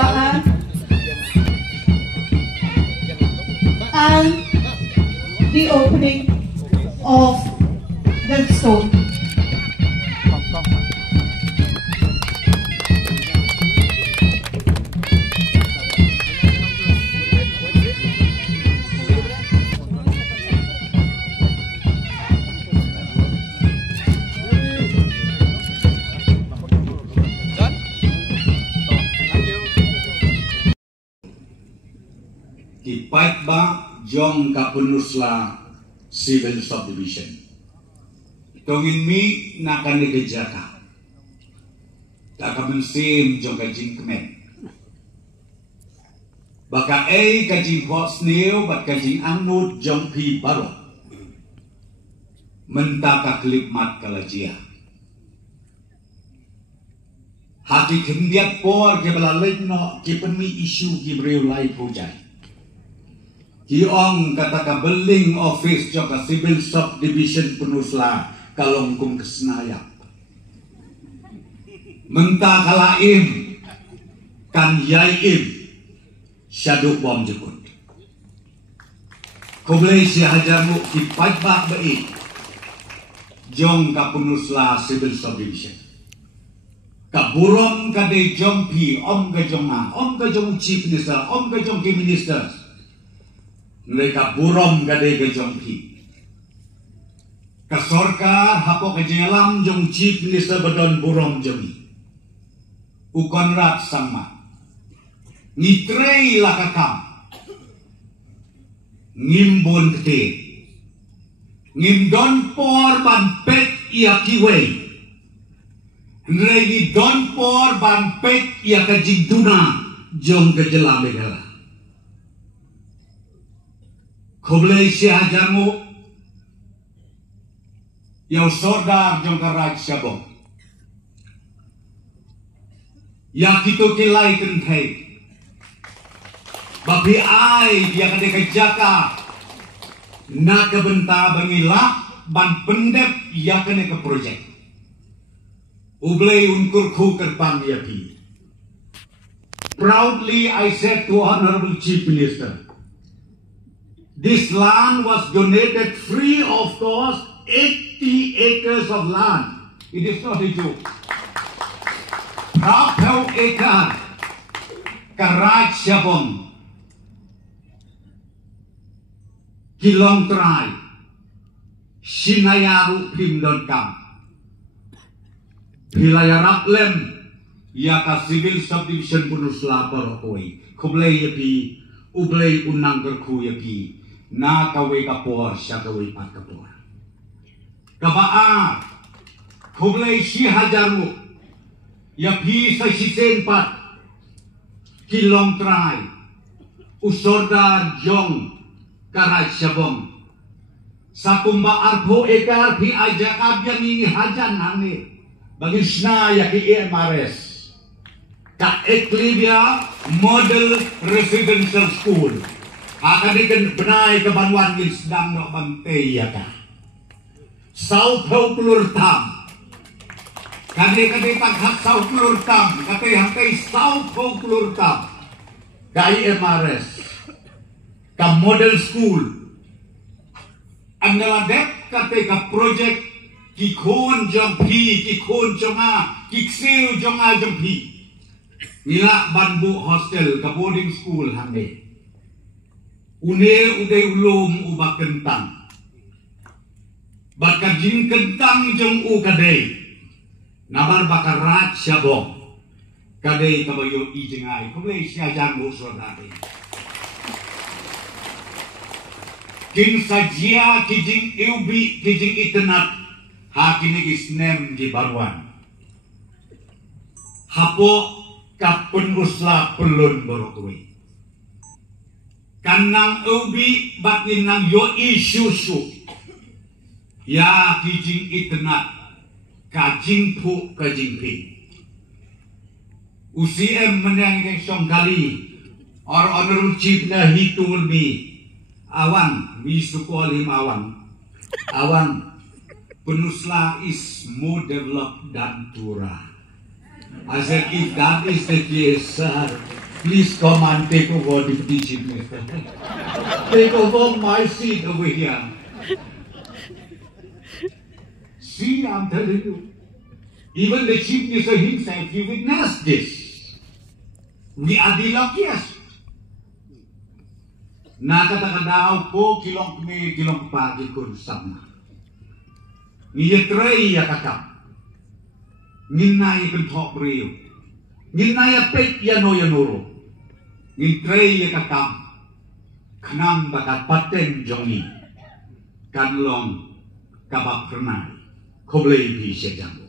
pembukaan and the opening of the stone. Kipat ba jong kapunusla civil subdivision. Tongin mi nakanigajaka. Takabensim jong kajing kemen. Baka kajing hot snail bat kajing anut jong pi baro. Mentaka klip mat kalajia. Hati kendiat por ke balalek no ke penmi isu ke beriu lai pujai. Kiong kata ka beling office joka civil subdivision penusla kalongkum kesenayak. Menta kalaim kan yaim syaduk bom jekut. Koblei si hajarmu kipat bak baik jong ka penusla civil subdivision. Kaburom kade jong pi om ka jong na om ka jong chief minister om ka jong ki ministers. Mereka burom gade ke jong pi. Kasorka hapo ke jelam jong chief minister bedon burom jemi. Ukon rat sama. Ngitrei lakakam. Ngimbon kete. Ngimdon por ban pet ia kiwei. Nregi don por ban pet ia kajigduna jong ke jelam begala. Koblei si hajarmu yang sodar jong karaj syabong. Ya kita kilai kentai. Babi ai dia kade kejaka. Nak kebenta bangila ban pendep ya kene ke projek. Ublei unkur ku kerpan ya pi. Proudly I said to Honorable Chief Minister, this land was donated free of cost, 80 acres of land. It is not a joke. Berapa ekar Karaj Syabong, Kilong Trai, Sinayaru Pimdon Kam, Pilayarap Lem, Yaka Civil Subdivision Punusla Porokoi, Kublei Yapi, Ublei Unang Kerku Yapi, na kawe kapor siya kawe pat kapor. Kabaa, kublay si hajarmu, yapi sa sisen pat, kilong try, usorda jong karaj syabong. Sa kumba arpo ekar pi aja kabyan ini hajan hane, bagi sna yaki EMRS. Ka Eklibia Model Residential School. Akan diken benai kebanuan yang sedang nak bantai ya kah. Sau kau pelur tam. Kade-kade tak hak sau pelur tam. Kate-hak sau kau pelur tam. Kai MRS. Ka model school. Adalah dek kate ka project kikon jong pi, kikon jonga, kikseu jonga jong pi. Nila banbu hostel ka boarding school hande. Une uday ulum ubak kentang. Bakar jin kentang jong u kadai. Nabar bakar rat syabong. Kadai kabayo ijengai. Kublai siajan busur hati. Kin sajia kijing iubi kijing itenat. Hakini isnem di baruan. Hapo kapun usla pelun borokui. Kanang ubi batin nang yo isusu ya kijing itenat kajing pu kajing pi usiem menang yang songkali or honorable chief na hitul mi awan mi sukolim awan penusla is more developed than Tura. I said if that is the case, sir, Please come and take over Deputy Chief Minister. Take over my seat over here. See, I'm telling you. Even the Chief Minister himself, he witnessed this. We are the luckiest. Nakatakadaw ko kilong pagi ko sama. Ngiyatray yakakap. Nginay kentok riyo. Nginay pek yanoro. Ngitray yakakap. Kanang bakat paten jongi. Kanlong kabak pernah. Koblay pi sejam.